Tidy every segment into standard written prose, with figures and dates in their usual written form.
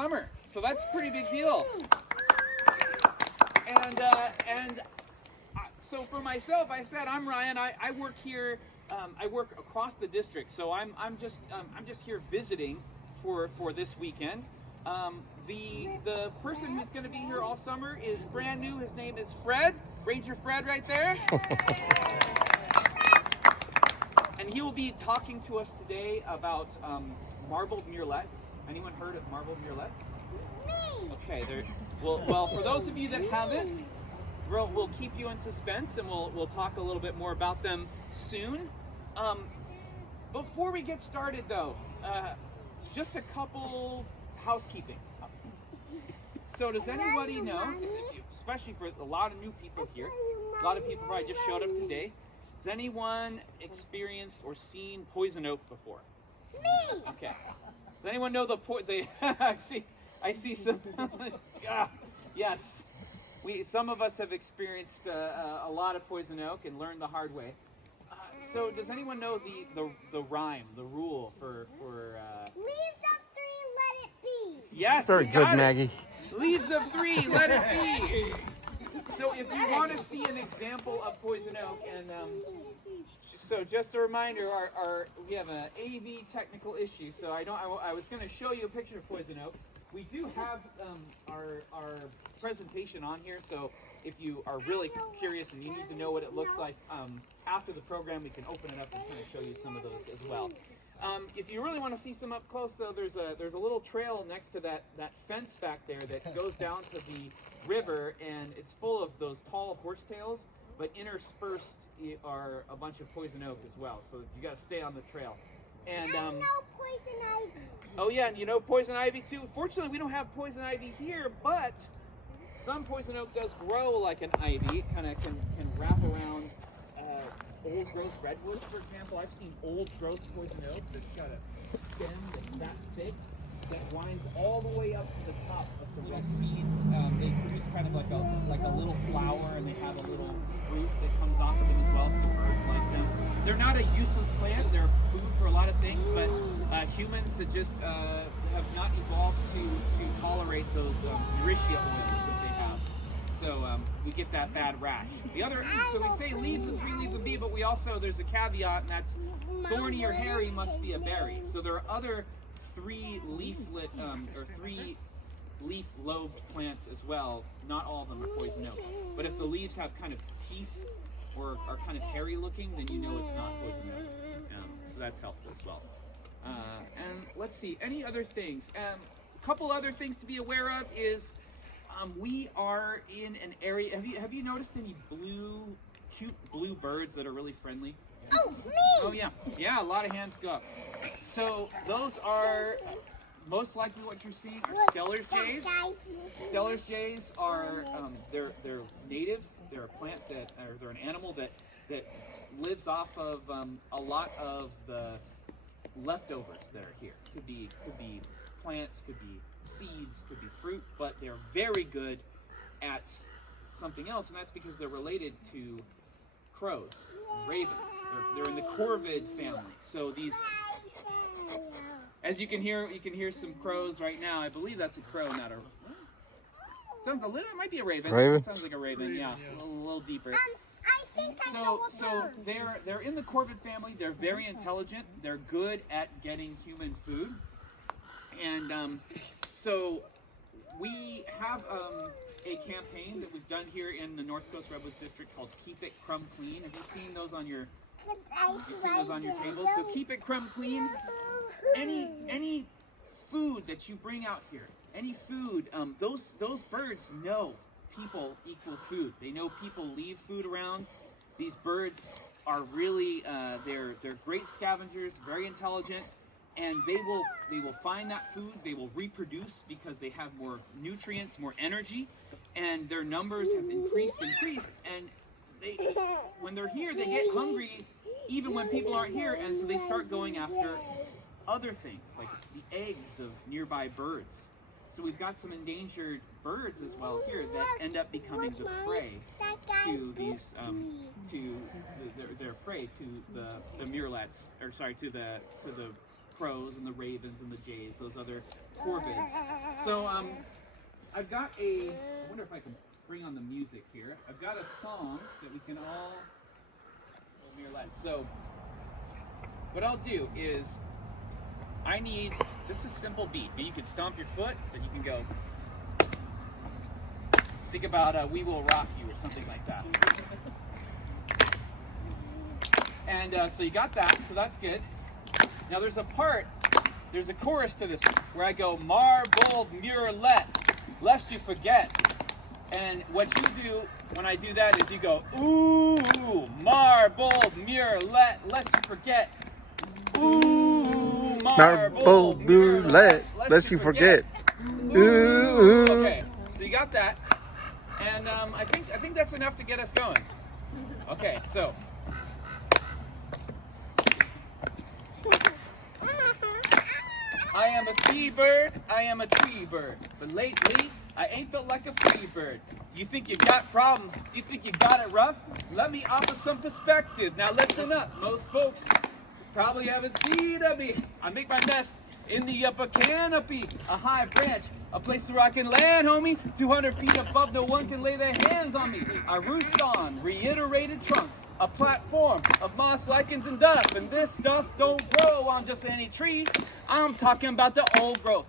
summer, so that's a pretty big deal. And so for myself, I said I'm Ryan. I work here. I work across the district, so I'm just here visiting for this weekend. The person who's going to be here all summer is brand new. His name is Fred, Ranger Fred, right there. And he will be talking to us today about marbled murrelets. Anyone heard of marbled murrelets? Me. Okay, well, for those of you that haven't, we'll keep you in suspense, and we'll talk a little bit more about them soon. Before we get started, though, just a couple housekeeping. So does anybody know, especially for a lot of new people here, a lot of people probably just showed up today, has anyone experienced or seen poison oak before? Me. Okay. Does anyone know I see some. Yes. Some of us have experienced a lot of poison oak and learned the hard way. So does anyone know the rhyme, the rule for Leaves of 3, let it be. Yes. Very good, Maggie. Leaves of 3, let it be. So if you want to see an example of poison oak, and so just a reminder, we have an AV technical issue. So I was going to show you a picture of poison oak. We do have our presentation on here, so if you are really curious and you need to know what it looks like, after the program we can open it up and kind of show you some of those as well. If you really want to see some up close, though, there's a little trail next to that fence back there that goes down to the river, and it's full of those tall horsetails, but interspersed are a bunch of poison oak as well, so you got to stay on the trail. And I know poison ivy. oh yeah, and you know poison ivy too. Fortunately, we don't have poison ivy here, but some poison oak does grow like an ivy. It kind of can wrap around old growth redwoods, for example. I've seen old growth poison oak that's got a stem that's that thick that winds all the way up to the top of the little seeds. They produce kind of like a little flower, and they have a little fruit that comes off of them as well, so birds like them. They're not a useless plant. They're food for a lot of things, but humans just have not evolved to tolerate those Erythria oils that they have. So we get that bad rash. So we say leaves of 3, leaf of B, but there's a caveat, and that's thorny or hairy must be a berry. So there are other 3 leaflet or 3 leaf lobed plants as well. Not all of them are poison oak, but if the leaves have kind of teeth or are kind of hairy looking, then you know it's not poison oak. So that's helpful as well. And let's see, any other things? A couple other things to be aware of is we are in an area. Have you noticed any cute blue birds that are really friendly? Oh, me! Oh yeah, a lot of hands go up. So those are most likely what you're seeing are Steller's jays. Steller's jays are they're native. They're a plant they're an animal that lives off of a lot of the leftovers that are here. Could be plants, could be seeds, could be fruit, but they're very good at something else, and that's because they're related to crows, ravens. They're in the corvid family. So these, as you can hear some crows right now. I believe that's a crow, not a. Sounds a little. It might be a raven. It sounds like a raven. Yeah, a little deeper. I think I know a bird. they're in the corvid family. They're very intelligent. They're good at getting human food, and so we have a campaign that we've done here in the North Coast Redwoods District called Keep It Crumb Clean. Have you seen those on your tables? So keep it crumb clean. Any food that you bring out here, any food, those birds know people equal food. They know people leave food around. These birds are really they're great scavengers, very intelligent, and they will find that food. They will reproduce because they have more nutrients, more energy, and their numbers have increased, and when they're here, they get hungry even when people aren't here, and so they start going after other things, like the eggs of nearby birds. So we've got some endangered birds as well here that end up becoming the prey to these, their prey to the murrelets, or sorry, to the crows and the ravens and the jays, those other corvids. So I've got I wonder if I can bring on the music here. I've got a song that we can all Murrelets. So what I'll do is I need just a simple beat. But you can stomp your foot, but you can go. Think about We Will Rock You or something like that. And so you got that, so that's good. Now there's a chorus to this where I go, marble murrelet, lest you forget. And what you do when I do that is you go, ooh, marble murrelet, lest you forget. Ooh, marble murrelet, lest you forget. Ooh. Okay, so you got that. And I think that's enough to get us going. Okay, so. I am a seabird, I am a tree bird, but lately I ain't felt like a free bird. You think you got problems, you think you got it rough? Let me offer some perspective. Now listen up, most folks probably haven't seen me. I make my nest in the upper canopy, a high branch, a place where I can land, homie. 200 feet above, no one can lay their hands on me. I roost on reiterated trunks, a platform of moss, lichens, and duff. And this stuff don't grow on just any tree. I'm talking about the old growth.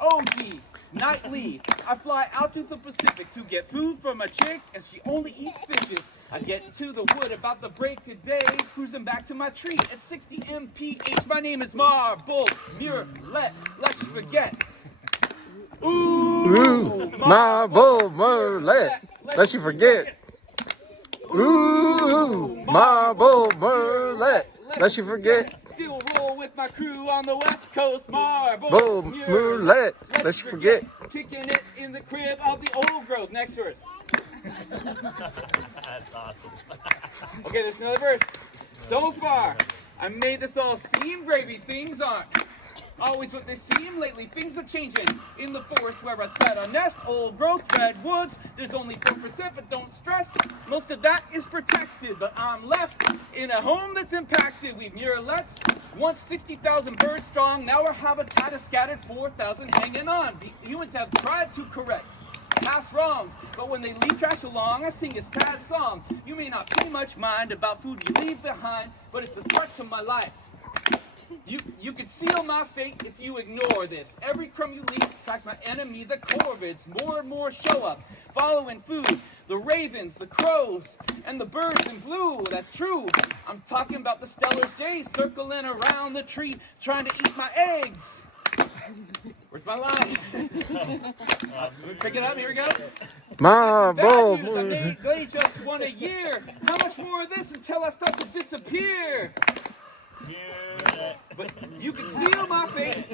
OG, nightly, I fly out to the Pacific to get food from a chick, and she only eats fishes. I get to the wood about the break of day, cruising back to my tree at 60 mph. My name is Marble Murrelet, let's forget. Ooh, marble murrelet, lest you forget. Ooh, marble murrelet, lest you forget. Still roll with my crew on the west coast. Marble murrelet, lest you forget. Kicking it in the crib of the old growth. Next verse. That's awesome. Okay, there's another verse. So far, I made this all seem gravy. Things aren't always what they seem. Lately, things are changing. In the forest where I set a nest, old growth, redwoods, there's only 4%, but don't stress. Most of that is protected, but I'm left in a home that's impacted. We've murrelets, once 60,000 birds strong. Now our habitat is scattered, 4,000 hanging on. Humans have tried to correct past wrongs, but when they leave trash along, I sing a sad song. You may not pay much mind about food you leave behind, but it's a threat to my life. You can seal my fate if you ignore this. Every crumb you leave attracts my enemy, the corvids. More and more show up, following food. The ravens, the crows, and the birds in blue. That's true. I'm talking about the Stellar's jays circling around the tree, trying to eat my eggs. Where's my line? Pick it up. Here we go. Marble Bad news, I made they just won a year. How much more of this until I start to disappear? But you can seal my fate.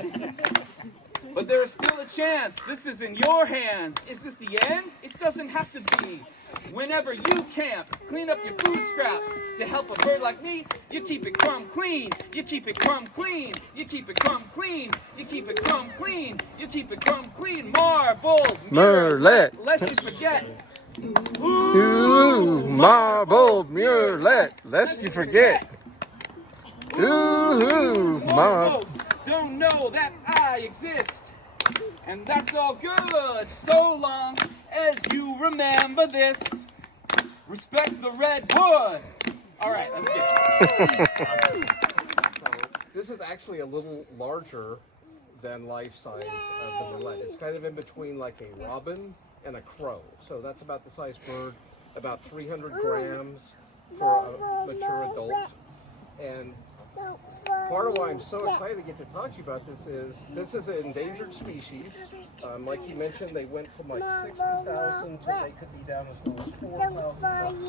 But there is still a chance. This is in your hands. Is this the end? It doesn't have to be. Whenever you camp, clean up your food scraps. To help a bird like me, you keep it crumb clean. You keep it crumb clean. You keep it crumb clean. You keep it crumb clean. You keep it crumb clean. Marble murrelet, lest you forget. Ooh, marble murrelet, lest you forget. Ooh, Most folks don't know that I exist, and that's all good so long as you remember this. Respect the redwood. All right, let's get it. This is actually a little larger than life size of the murrelet. It's kind of in between like a robin and a crow. So that's about the size bird, about 300 grams for a mature adult. And part of why I'm so excited to get to talk to you about this is an endangered species. Like you mentioned, they went from like 60,000 to they could be down as low as 4,000,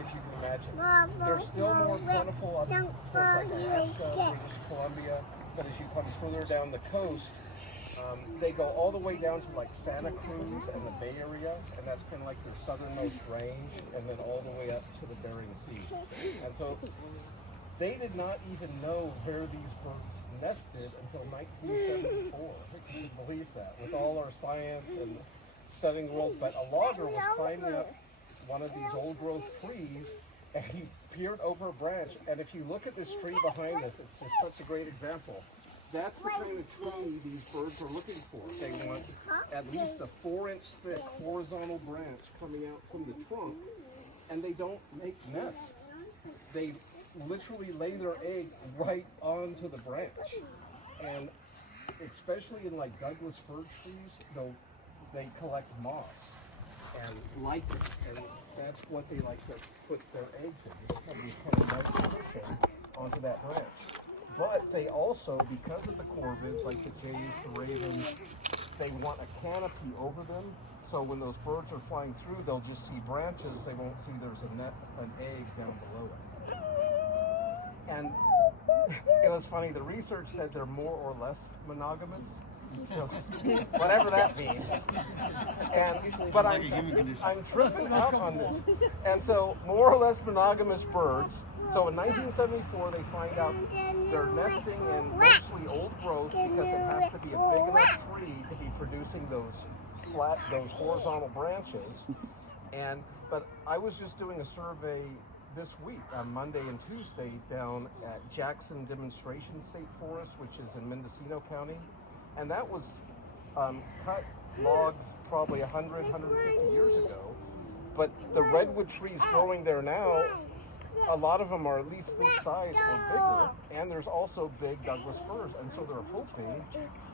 if you can imagine. They're still more plentiful up in places like Alaska, British Columbia, but as you come further down the coast, they go all the way down to like Santa Cruz and the Bay Area, and that's kind of like their southernmost range, and then all the way up to the Bering Sea. And so they did not even know where these birds nested until 1974. Can you believe that? With all our science and studying the world, but a logger was climbing up one of these old growth trees, and he peered over a branch, and if you look at this tree behind us, it's just such a great example. That's the kind of tree these birds are looking for. They want at least a 4-inch thick horizontal branch coming out from the trunk, and they don't make nests. They literally lay their egg right onto the branch. And especially in like Douglas fir trees, they collect moss and lichen, and that's what they like to put their eggs in. They have these kind of nice cushion onto that branch. But they also, because of the corvids, like the jays, the ravens, they want a canopy over them. So when those birds are flying through, they'll just see branches. They won't see there's an egg down below it. And it was funny, the research said they're more or less monogamous. So, whatever that means. But I'm tripping out on this. And so, more or less monogamous birds. So in 1974, they find out they're nesting in mostly old growth because it has to be a big enough tree to be producing those horizontal branches. But I was just doing a survey this week on Monday and Tuesday down at Jackson Demonstration State Forest, which is in Mendocino County. And that was cut, logged probably 100, 150 years ago. But the redwood trees growing there now, a lot of them are at least this size or bigger. And there's also big Douglas firs. And so they're hoping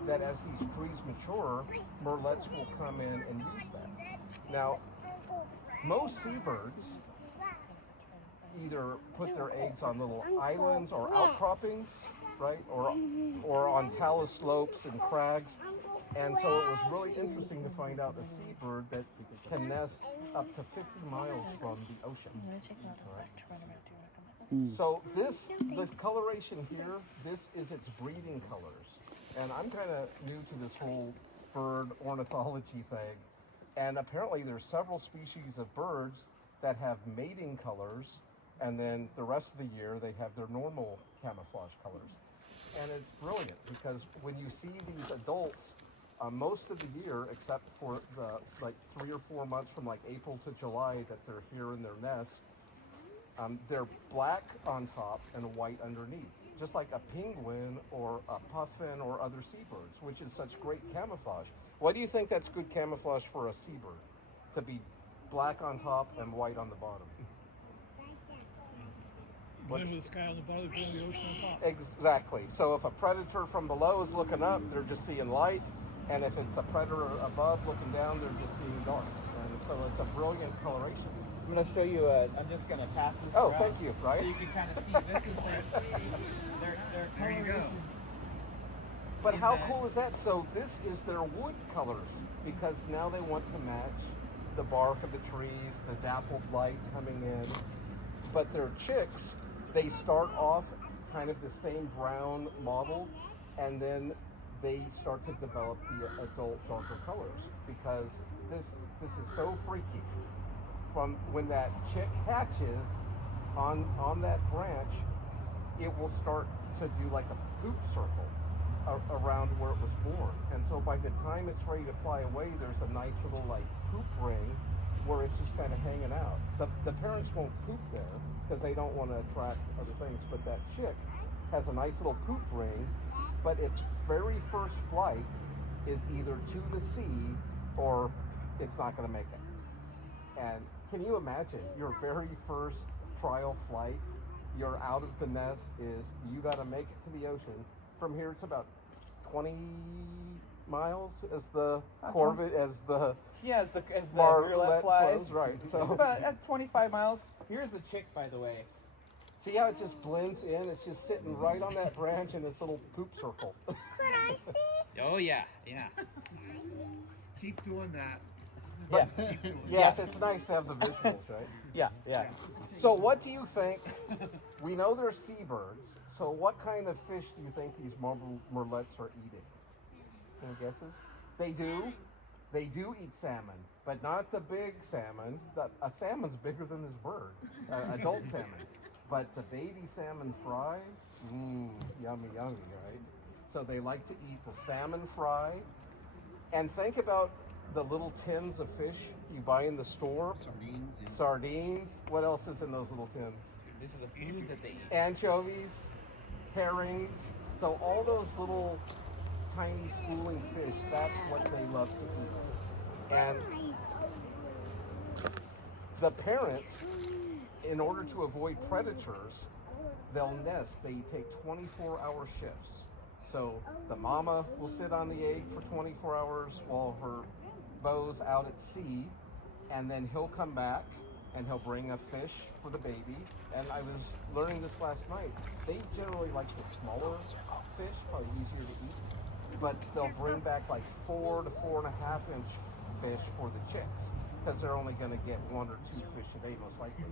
that as these trees mature, murrelets will come in and use that. Now, most seabirds either put their eggs on little islands or outcroppings, right, or on talus slopes and crags. And so it was really interesting to find out a seabird that can nest up to 50 miles from the ocean. Right? So this coloration here, this is its breeding colors. And I'm kind of new to this whole bird ornithology thing. And apparently there's several species of birds that have mating colors, and then the rest of the year they have their normal camouflage colors. And it's brilliant because when you see these adults, most of the year, except for the like 3 or 4 months from like April to July that they're here in their nest, they're black on top and white underneath, just like a penguin or a puffin or other seabirds, which is such great camouflage. Why do you think that's good camouflage for a seabird? To be black on top and white on the bottom? Blend with the sky on the bottom, blend the ocean on top. Exactly. So if a predator from below is looking up, they're just seeing light. And if it's a predator above looking down, they're just seeing dark. And so it's a brilliant coloration. I'm going to show you, I'm just going to pass this Oh, around thank you, right? so you can kind of see this is their coloration. But how cool is that? So this is their wood colors, because now they want to match the bark of the trees, the dappled light coming in. But their chicks, they start off kind of the same brown mottle, and then they start to develop the adult darker colors, because this is so freaky. From when that chick hatches on that branch, it will start to do like a poop circle around where it was born. And so by the time it's ready to fly away, there's a nice little like poop ring where it's just kind of hanging out. The parents won't poop there because they don't want to attract other things, but that chick has a nice little poop ring, but its very first flight is either to the sea or it's not going to make it. And can you imagine your very first trial flight, you're out of the nest, is you got to make it to the ocean. From here it's about 20 miles as the corvid, as the Murrelet flies. Right. So It's about at 25 miles. Here's the chick, by the way. see how it just blends in? It's just sitting right on that branch in this little poop circle. Could I see? Oh yeah. Keep doing that. Yeah. Yes, it's nice to have the visuals, right? Yeah. So what do you think? We know they're seabirds. So what kind of fish do you think these murrelets are eating? Any guesses? They do eat salmon, but not the big salmon. A salmon's bigger than this bird, adult salmon. But the baby salmon fry, yummy, right? So they like to eat the salmon fry. And think about the little tins of fish you buy in the store. Sardines. Sardines. What else is in those little tins? These are the foods that they eat. Anchovies, herrings. So all those little tiny schooling fish, that's what they love to eat. And the parents, in order to avoid predators, they'll nest. They take 24-hour shifts. So the mama will sit on the egg for 24 hours while her beau's out at sea, and then he'll come back and he'll bring a fish for the baby. And I was learning this last night. They generally like the smaller fish, probably easier to eat, but they'll bring back like 4 to 4.5 inch fish for the chicks, because they're only going to get 1 or 2 fish a day most likely.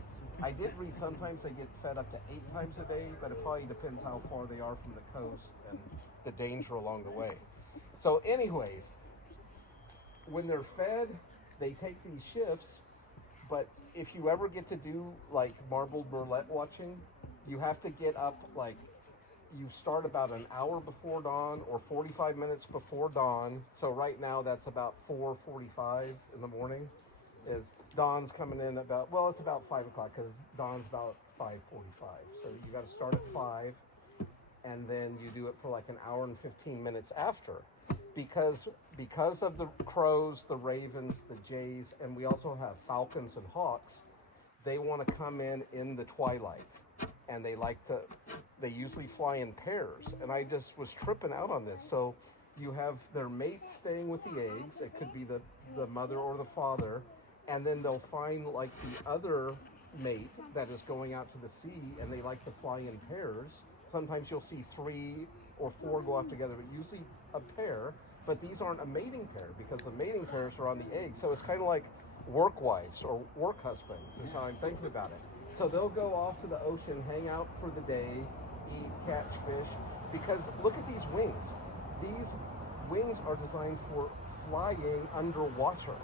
I did read sometimes they get fed up to 8 times a day, but it probably depends how far they are from the coast and the danger along the way. So anyways, when they're fed, they take these shifts, but if you ever get to do like marbled murrelet watching, you have to get up, like, you start about an hour before dawn or 45 minutes before dawn. So right now that's about 4:45 in the morning. Is dawn's coming in about, well, it's about 5 o'clock because dawn's about 5:45. So you got to start at 5, and then you do it for like an hour and 15 minutes after, because of the crows, the ravens, the jays, and we also have falcons and hawks. They want to come in the twilight, and they usually fly in pairs. And I just was tripping out on this. So you have their mates staying with the eggs. It could be the mother or the father. And then they'll find like the other mate that is going out to the sea, and they like to fly in pairs. Sometimes you'll see 3 or 4 go out together, but usually a pair. But these aren't a mating pair, because the mating pairs are on the egg. So it's kind of like work wives or work husbands is how I'm thinking about it. So they'll go off to the ocean, hang out for the day, eat, catch fish, because look at these wings. These wings are designed for flying underwater.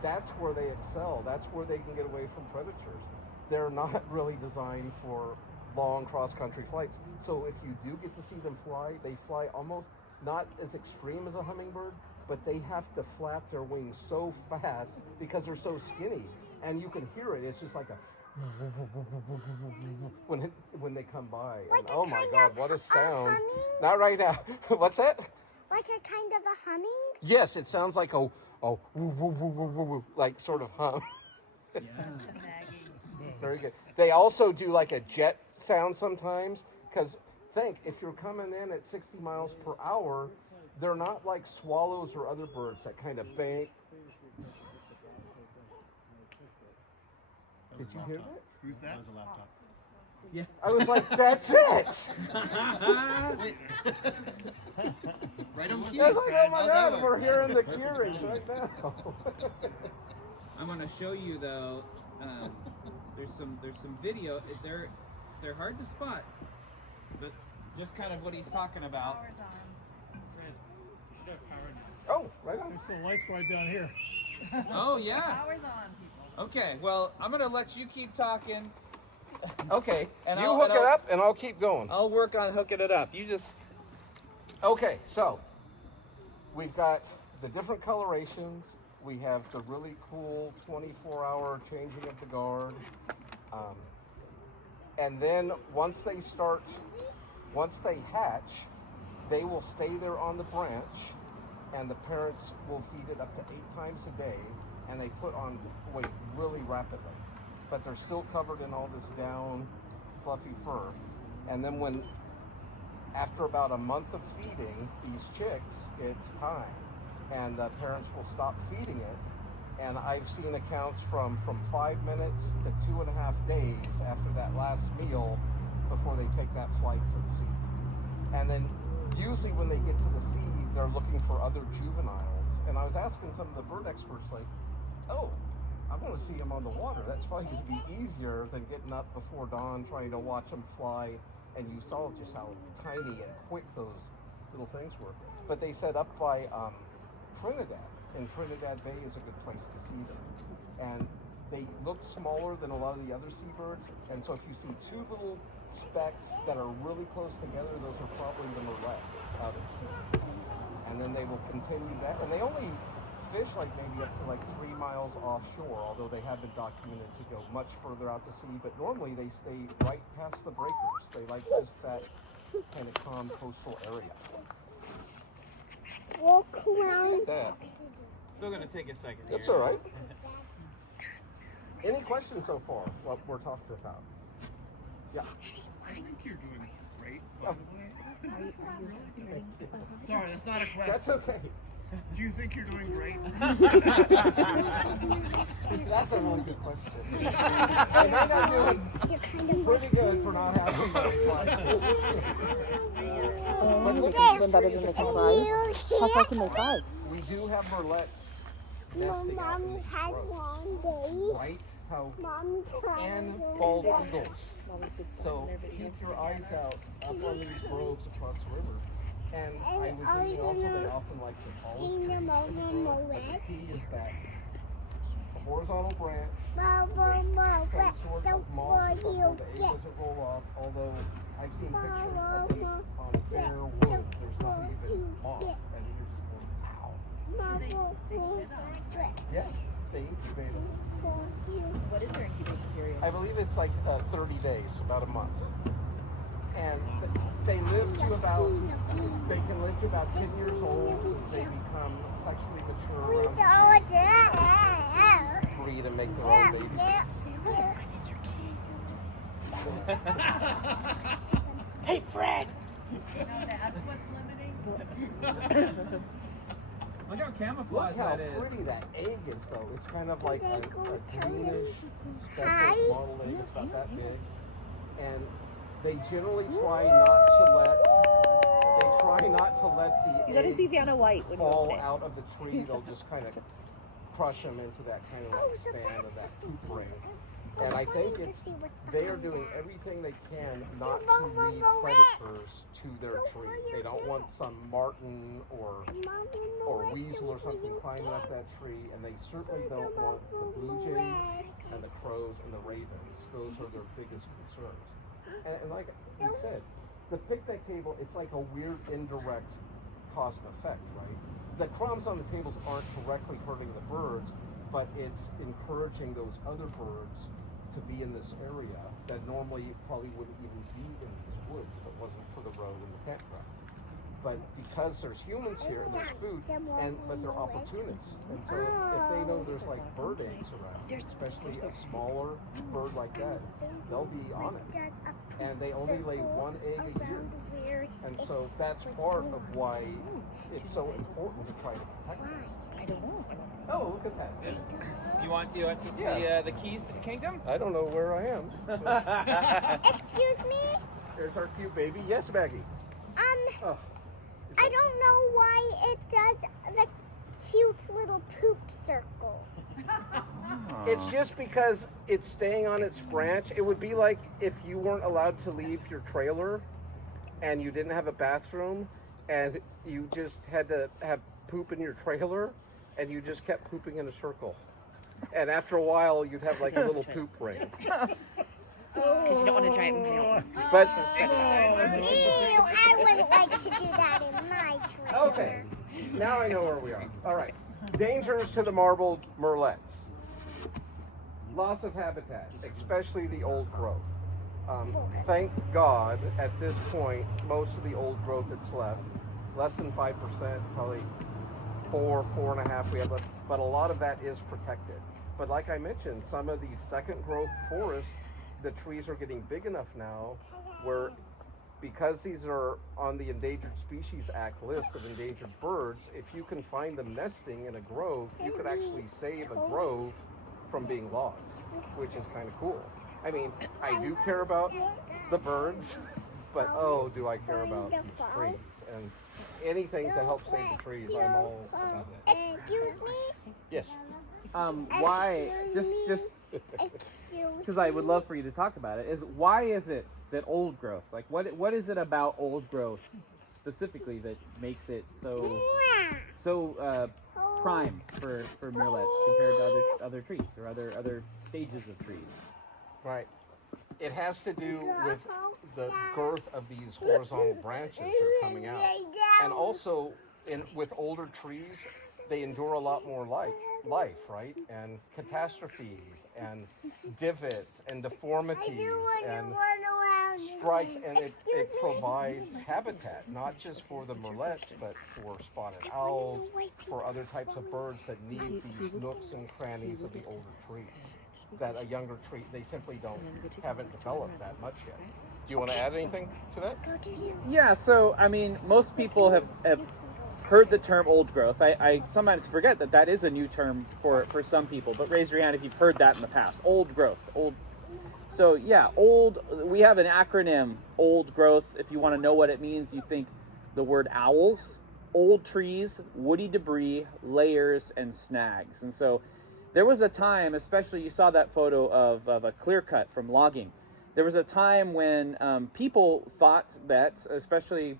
That's where they excel. That's where they can get away from predators. They're not really designed for long cross-country flights. So if you do get to see them fly, they fly almost not as extreme as a hummingbird, but they have to flap their wings so fast because they're so skinny, and you can hear it. It's just like a when they come by. Like and a oh my kind God, of what a a sound! humming? Not right now. What's that? Like a kind of a humming? Yes, it sounds like a woo, woo, woo, woo, woo, woo, like sort of hum. Yeah. Very good. They also do like a jet sound sometimes, because think, if you're coming in at 60 miles per hour, they're not like swallows or other birds that kind of bang. Did you hear that? Who's that? That was a laptop. Yeah. I was like, that's it! Right on cue. I was like, oh my Well God, done. we're hearing the curing right now. I'm gonna show you though. There's some video. They're hard to spot, but just kind of what he's talking about. Oh, right on. There's some lights right down here. Oh yeah. Power's on, people. Okay. Well, I'm gonna let you keep talking. Okay, And you I'll- hook and it I'll- up and I'll keep going. I'll work on hooking it up. You just. Okay, so we've got the different colorations. We have the really cool 24-hour changing of the guard. And then once they hatch, they will stay there on the branch, and the parents will feed it up to 8 times a day, and they put on weight really rapidly. But they're still covered in all this down, fluffy fur. And then after about a month of feeding these chicks, it's time. And the parents will stop feeding it. And I've seen accounts from 5 minutes to 2.5 days after that last meal before they take that flight to the sea. And then usually when they get to the sea, they're looking for other juveniles. And I was asking some of the bird experts, like, oh, I want to see them on the water. That's probably going to be easier than getting up before dawn trying to watch them fly. And you saw just how tiny and quick those little things were. But they said up by Trinidad, and Trinidad Bay is a good place to see them. And they look smaller than a lot of the other seabirds. And so if you see 2 little specks that are really close together, those are probably the Murrelets out at sea. And then they will continue that. And they only fish like maybe up to like 3 miles offshore, although they have been documented to go much further out to sea. But normally they stay right past the breakers. They like just that kind of calm coastal area. Walk around. Look at that. Still gonna take a second. That's here. all right. Any questions so far? What we're talking about? Yeah. I think you're doing great, by the way. Sorry, that's not a question. That's okay. Do you think you're doing great? That's a really good question. I may not do pretty good for not having those lights. When they can swim better than they can fly. How far can they fly? We do have Murrelets My nesting out in mommy these had groves, one day. right? How Mommy tried and one bald day. eagles. So keep your eyes out up on these groves across the river. And I was reading also they often like to Seen them over the Murrelets. key is that a horizontal branch, Mama, some sort don't of moss or something you where the egg get. doesn't roll off, although I've seen pictures Mama, of them on bare wood. There's not even moss. And you're just going, ow. Mama, for that Yeah, they incubate them. for you. What is their incubation period? I believe it's like 30 days, about a month. And they live to about, they can live to about 10 years old. They become sexually mature We around don't dare. 3 to make their own babies. Hey, Fred! That's what's limiting. Look how camouflaged Look how that is. pretty that egg is, though. It's kind of like a greenish Hi. speckled mottled egg. It's about that big. And they generally try not to let the You gotta see eggs Vienna White when you fall open it. out of the tree. They'll just kind of crush them into that kind of like stand of that poop ring. And I think it's they are doing everything they can not to lead predators to their tree. They don't want some marten or weasel or something climbing up that tree, and they certainly don't want the blue jays and the crows and the ravens. Those are their biggest concerns. And like you said, the picnic table, it's like a weird indirect cause and effect, right? The crumbs on the tables aren't directly hurting the birds, but it's encouraging those other birds to be in this area that normally probably wouldn't even be in these woods if it wasn't for the road and the campground. But because there's humans here and there's food, but they're opportunists. And so if they know there's like bird eggs around, especially a smaller bird like that, they'll be on it. And they only lay 1 egg a year. And so that's part of why it's so important to try to protect them. I don't know. Oh, look at that. Do you want to see the keys to the kingdom? I don't know where I am. Excuse me? There's our cute baby. Yes, Maggie. Oh. I don't know why it does the cute little poop circle. It's just because it's staying on its branch. It would be like if you weren't allowed to leave your trailer and you didn't have a bathroom and you just had to have poop in your trailer and you just kept pooping in a circle. And after a while, you'd have like a little poop ring. Because you don't want to giant meal. But Ew, I wouldn't like to do that in my trailer. okay, now I know where we are. All right, dangers to the marbled murrelets. Loss of habitat, especially the old growth. Thank God, at this point, most of the old growth that's left, less than 5%, probably 4.5% we have left, but a lot of that is protected. But like I mentioned, some of these second growth forests, the trees are getting big enough now where, because these are on the Endangered Species Act list of endangered birds, if you can find them nesting in a grove, you could actually save a grove from being logged, which is kind of cool. I mean, I do care about the birds, but oh, do I care about these trees. And anything to help save the trees, I'm all about that. Excuse me? Yes. Why? Just because I would love for you to talk about it. Why is it that old growth? Like, what is it about old growth specifically that makes it so prime for murrelets compared to other trees or other stages of trees? Right. It has to do with the girth of these horizontal branches that are coming out. And also, with older trees, they endure a lot more life, right? And catastrophes and divots and deformities and strikes, and it provides habitat, not just for the murrelets, but for spotted owls, for other types of birds that need these nooks and crannies of the older trees that a younger tree, they simply haven't developed that much yet. Do you want to add anything to that? Yeah, so I mean, most people have heard the term old growth. I sometimes forget that is a new term for some people, but raise your hand if you've heard that in the past. Old growth. So yeah, we have an acronym, old growth. If you want to know what it means, you think the word owls, old trees, woody debris, layers, and snags. And so there was a time, especially you saw that photo of a clear cut from logging. There was a time when people thought that, especially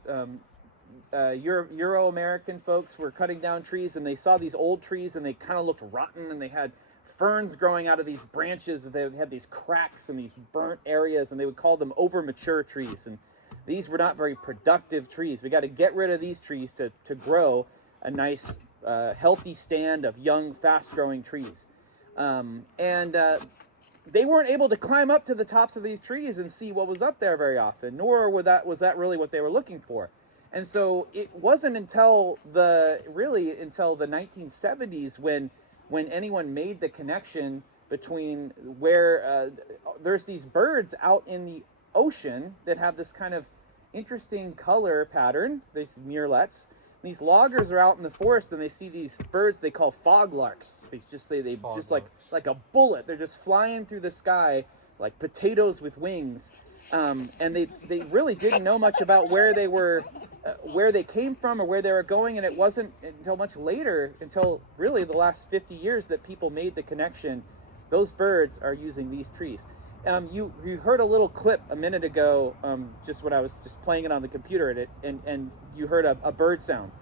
Euro-American folks were cutting down trees, and they saw these old trees and they kind of looked rotten, and they had ferns growing out of these branches. They had these cracks and these burnt areas, and they would call them over-mature trees. And these were not very productive trees. We got to get rid of these trees to grow a nice, healthy stand of young, fast-growing trees. They weren't able to climb up to the tops of these trees and see what was up there very often, nor was that really what they were looking for. And so it wasn't until the 1970s when anyone made the connection between where there's these birds out in the ocean that have this kind of interesting color pattern, these murrelets. These loggers are out in the forest and they see these birds they call fog larks. They just like a bullet. They're just flying through the sky like potatoes with wings. And they really didn't know much about where they came from or where they were going. And it wasn't until much later, until really the last 50 years, that people made the connection. Those birds are using these trees. You heard a little clip a minute ago, just when I was just playing it on the computer, and you heard a bird sound.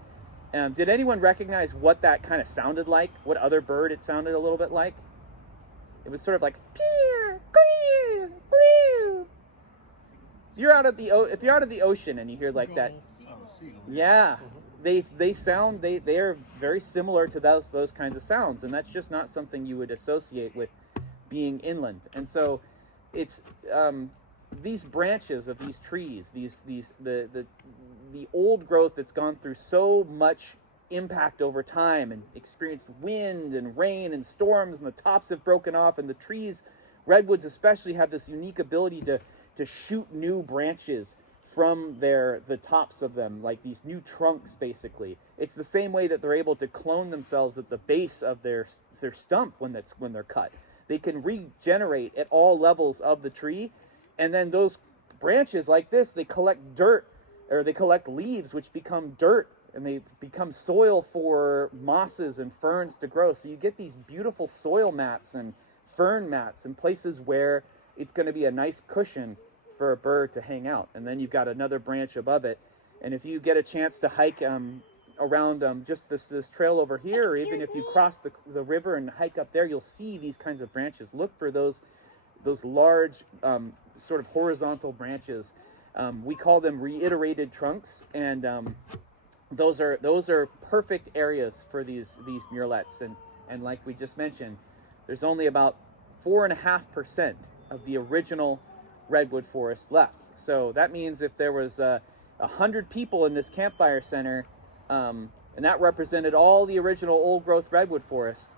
Did anyone recognize what that kind of sounded like? What other bird it sounded a little bit like? It was sort of like pew, pew, pew. If you're out at the ocean and you hear like that, yeah, they are very similar to those kinds of sounds, and that's just not something you would associate with being inland. And so it's these branches of these trees, the old growth that's gone through so much impact over time and experienced wind and rain and storms, and the tops have broken off, and the trees, redwoods especially, have this unique ability to shoot new branches from the tops of them, like these new trunks basically. It's the same way that they're able to clone themselves at the base of their stump when they're cut. They can regenerate at all levels of the tree, and then those branches like this, they collect dirt, or they collect leaves, which become dirt, and they become soil for mosses and ferns to grow. So you get these beautiful soil mats and fern mats in places where it's going to be a nice cushion for a bird to hang out. And then you've got another branch above it. And if you get a chance to hike around just this trail over here, or even if you cross the river and hike up there, you'll see these kinds of branches. Look for those large sort of horizontal branches. We call them reiterated trunks, and those are perfect areas for these murrelets. And like we just mentioned, there's only about 4.5% of the original redwood forest left. So that means if there was 100 people in this Campfire Center, and that represented all the original old growth redwood forest,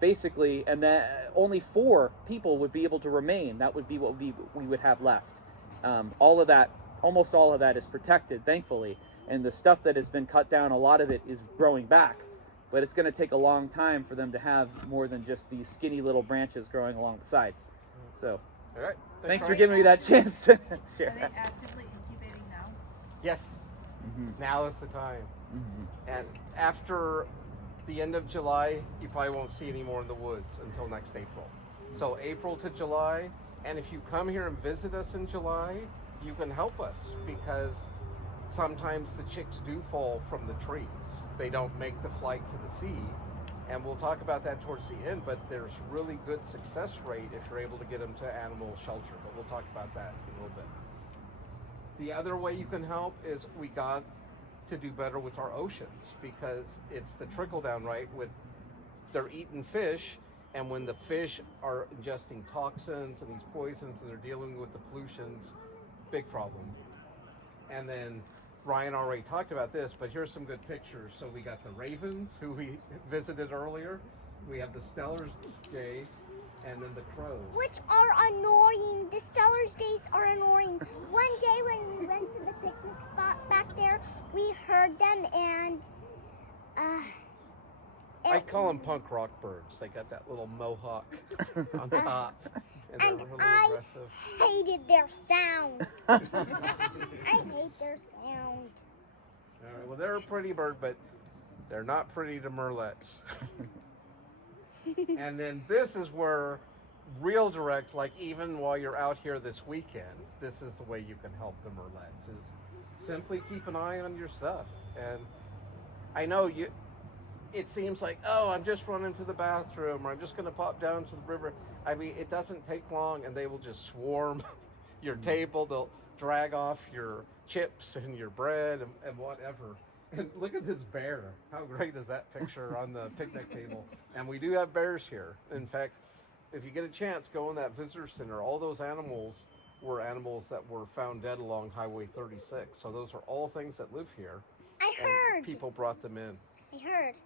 basically, and that only 4 people would be able to remain. That would be what we would have left. Almost all of that is protected, thankfully, and the stuff that has been cut down, a lot of it is growing back, but it's going to take a long time for them to have more than just these skinny little branches growing along the sides. So, All right. thanks for giving me that chance to share Are they that. actively incubating now? Yes. Now is the time. And after the end of July, you probably won't see any more in the woods until next April. So April to July, and if you come here and visit us in July, you can help us, because sometimes the chicks do fall from the trees. They don't make the flight to the sea, and we'll talk about that towards the end, but there's really good success rate if you're able to get them to animal shelter, but we'll talk about that in a little bit. The other way you can help is we got to do better with our oceans, because it's the trickle down, right? With they're eating fish, and when the fish are ingesting toxins and these poisons and they're dealing with the pollutions, big problem. And then Ryan already talked about this, but here's some good pictures. So we got the ravens, who we visited earlier. We have the Stellar's Day, and then the crows. Which are annoying. The Stellar's Days are annoying. One day when we went to the picnic spot back there, we heard them, and I call them punk rock birds. They got that little mohawk on top, and they're really aggressive. Hated their sound. I hate their sound. All right, well, they're a pretty bird, but they're not pretty to murrelets. And then this is where real direct, like even while you're out here this weekend, this is the way you can help the murrelets, is simply keep an eye on your stuff. And I know it seems like, oh, I'm just running to the bathroom, or I'm just going to pop down to the river. I mean, it doesn't take long, and they will just swarm your table. They'll drag off your chips and your bread and whatever. And look at this bear. How great is that picture on the picnic table? And we do have bears here. In fact, if you get a chance, go in that visitor center. All those animals were animals that were found dead along Highway 36. So those are all things that live here. I heard. People brought them in. I heard.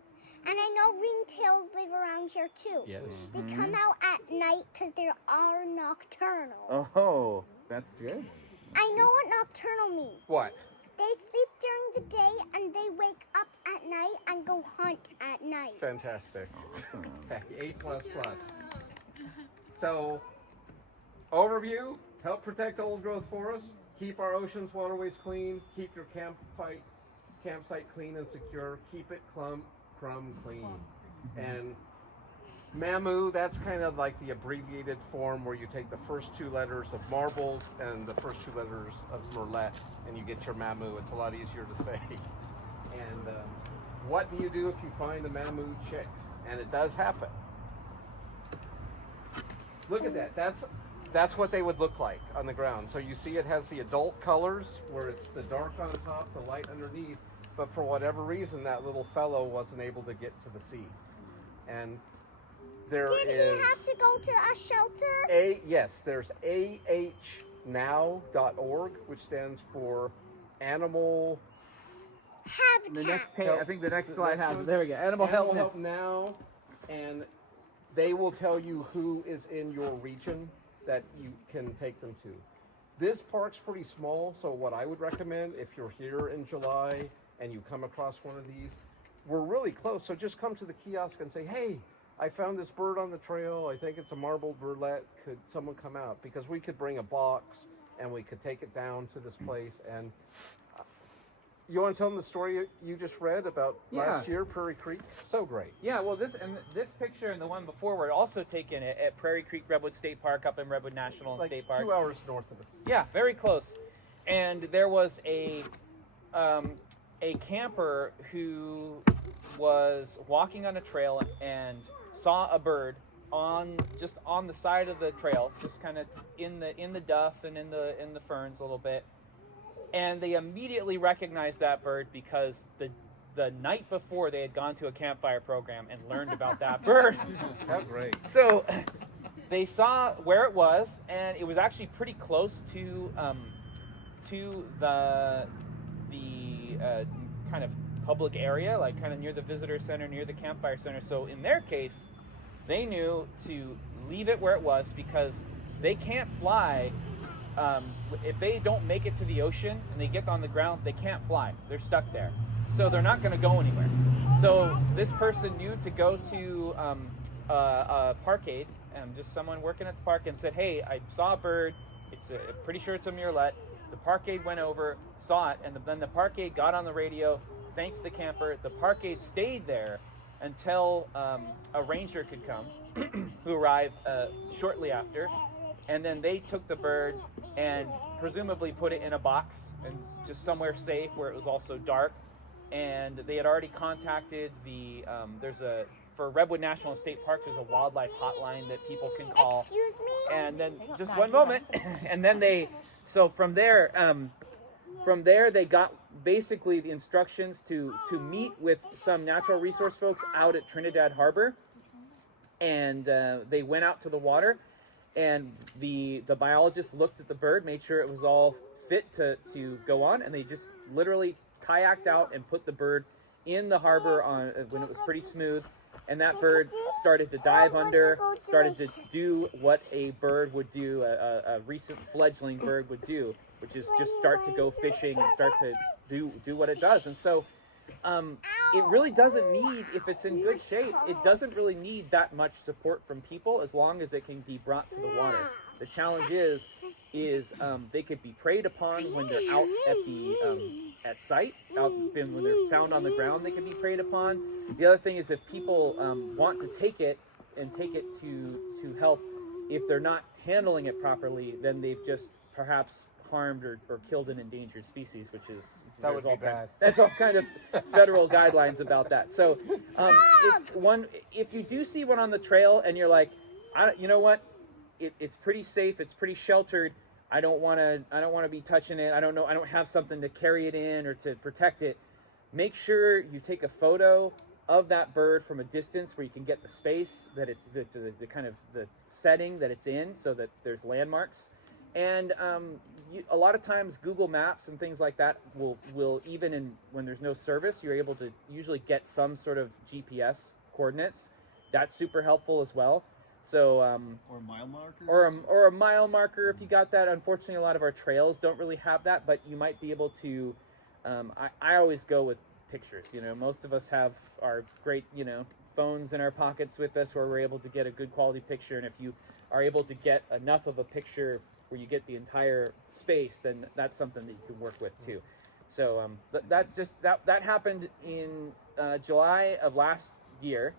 And I know ringtails live around here too. Yes. They come out at night because they are nocturnal. Oh, that's good. I know what nocturnal means. What? They sleep during the day and they wake up at night and go hunt at night. Fantastic. A++. So, overview, help protect old growth forests, keep our oceans, waterways clean, keep your campsite clean and secure, keep it crumb clean. And MAMU, that's kind of like the abbreviated form where you take the first two letters of marbles and the first two letters of murrelet, and you get your MAMU. It's a lot easier to say. And what do you do if you find a MAMU chick? And it does happen. Look at that. That's what they would look like on the ground. So you see it has the adult colors where it's the dark on top, the light underneath, but for whatever reason that little fellow wasn't able to get to the sea. And there Did is he have to go to a shelter? Yes, there's ahnow.org, which stands for Animal Habitat. The next page, I think the next The slide next has one? it. There we go. Animal Health Now. Now, and they will tell you who is in your region that you can take them to. This park's pretty small, so what I would recommend if you're here in July and you come across one of these, we're really close, so just come to the kiosk and say, hey, I found this bird on the trail. I think it's a marbled murrelet. Could someone come out? Because we could bring a box and we could take it down to this place. And you want to tell them the story you just read about last year, Prairie Creek? So great. Yeah, well, this picture and the one before were also taken at Prairie Creek Redwood State Park up in Redwood National and Like State Park. 2 hours north of us. Yeah, very close. And there was a camper who was walking on a trail and saw a bird just on the side of the trail, just kind of in the duff and in the ferns a little bit. And they immediately recognized that bird because the night before they had gone to a campfire program and learned about that bird. How great. So they saw where it was, and it was actually pretty close to the kind of public area, like kind of near the visitor center, near the campfire center. So in their case, they knew to leave it where it was because they can't fly. If they don't make it to the ocean and they get on the ground, they can't fly. They're stuck there. So they're not going to go anywhere. So this person knew to go to a parkade, just someone working at the park, and said, hey, I saw a bird. Pretty sure it's a murrelet. The parkade went over, saw it, and then the parkade got on the radio, thanked the camper. The parkade stayed there until a ranger could come, who arrived shortly after. And then they took the bird and presumably put it in a box and just somewhere safe where it was also dark. And they had already contacted for Redwood National State Park, there's a wildlife hotline that people can call. Excuse me? And then, just one moment. And then from there they got basically the instructions to meet with some natural resource folks out at Trinidad Harbor, and they went out to the water, and the biologist looked at the bird, made sure it was all fit to go on, and they just literally kayaked out and put the bird in the harbor on when it was pretty smooth, and that bird started to dive under, started to do what a bird would do, a recent fledgling bird would do, which is just start to go fishing and start to do what it does. And so it really doesn't need, if it's in good shape, it doesn't really need that much support from people as long as it can be brought to the water. The challenge is they could be preyed upon when they're out at the at sight, when they're found on the ground, they can be preyed upon. The other thing is if people want to take it and take it to help, if they're not handling it properly, then they've just perhaps harmed or killed an endangered species, which is That would be bad. that's all kind of federal guidelines about that. So it's one, if you do see one on the trail and you're like, you know what, it's pretty safe, it's pretty sheltered, I don't want to be touching it, I don't have something to carry it in or to protect it, make sure you take a photo of that bird from a distance where you can get the space that it's the kind of the setting that it's in, so that there's landmarks. And a lot of times Google Maps and things like that will even when there's no service, you're able to usually get some sort of GPS coordinates. That's super helpful as well. So Or mile markers? or a mile marker if you got that. Unfortunately, a lot of our trails don't really have that, but you might be able to. I always go with pictures. You know, most of us have our great phones in our pockets with us where we're able to get a good quality picture, and if you are able to get enough of a picture where you get the entire space, then that's something that you can work with too. So that's just that happened in July of last year.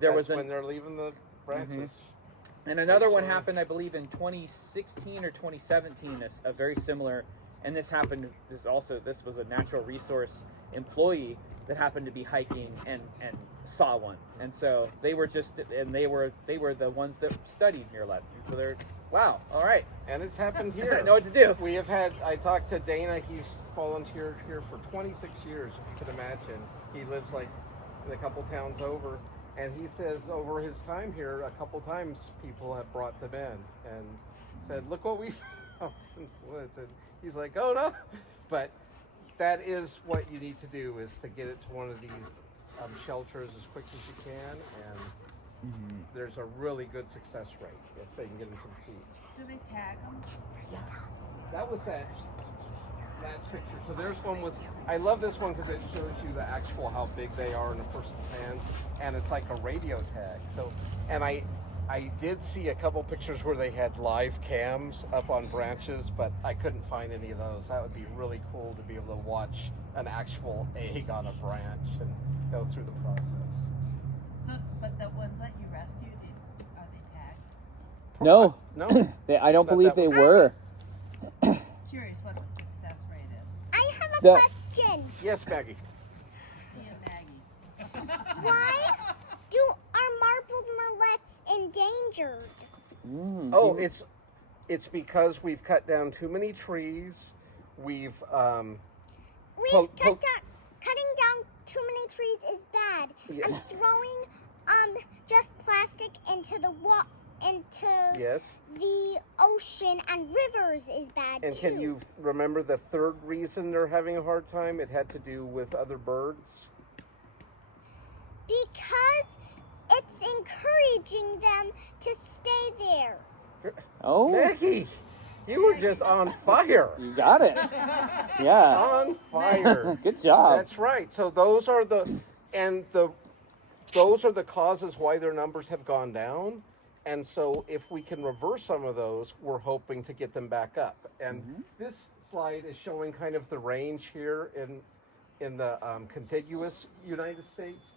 That's when they're leaving the branches. And another one happened, I believe, in 2016 or 2017. A very similar, and this was a natural resource employee that happened to be hiking and saw one, and so they were the ones that studied murrelets, and so they're wow, all right, And it's happened here. I know what to do. I talked to Dana, he's volunteered here for 26 years, if you can imagine. He lives like in a couple towns over, and he says over his time here, a couple times people have brought them in and said, look what we found in the woods. And he's like, oh no. But that is what you need to do, is to get it to one of these shelters as quick as you can, and there's a really good success rate if they can get them to the feet. Do they tag them? That was that picture. So there's one with, I love this one because it shows you the actual how big they are in a person's hands, and it's like a radio tag. So, and I did see a couple pictures where they had live cams up on branches, but I couldn't find any of those. That would be really cool to be able to watch an actual egg on a branch and go through the process. So, but the ones that you rescued, are they tagged? No, No. I don't But believe that they was- were. Curious what the success rate is. I have a The- question. Yes, Maggie. Me and Maggie. Why are marbled murrelets endangered? Oh, it's because we've cut down too many trees. We've Cutting down too many trees is bad. Yes. And throwing just plastic into yes. the ocean and rivers is bad And too. can you remember the third reason they're having a hard time? It had to do with other birds. Because it's encouraging them to stay there. Oh, Maggie, you were just on fire. you got it. Yeah. On fire. Good job. That's right. So those are those are the causes why their numbers have gone down. And so if we can reverse some of those, we're hoping to get them back up. And this slide is showing kind of the range here in the contiguous United States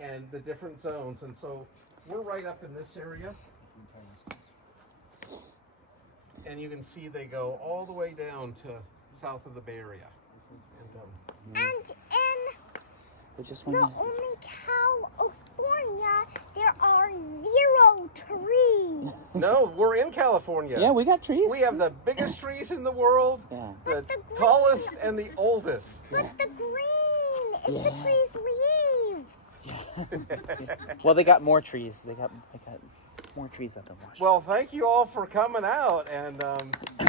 and the different zones. And so we're right up in this area. And you can see they go all the way down to south of the Bay Area. And, And in But just the one. only California, there are 0 trees. No, we're in California. Yeah, we got trees. We have the biggest trees in the world, Yeah. the tallest and the oldest. But the green is the tree's leaves. Well, they got more trees. They got more trees up in Washington. Well, thank you all for coming out, and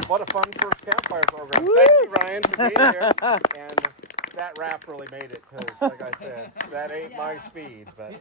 what a fun first campfire program. Thank you, Ryan, for being here. And that rap really made it, because, like I said, that ain't my speed, but...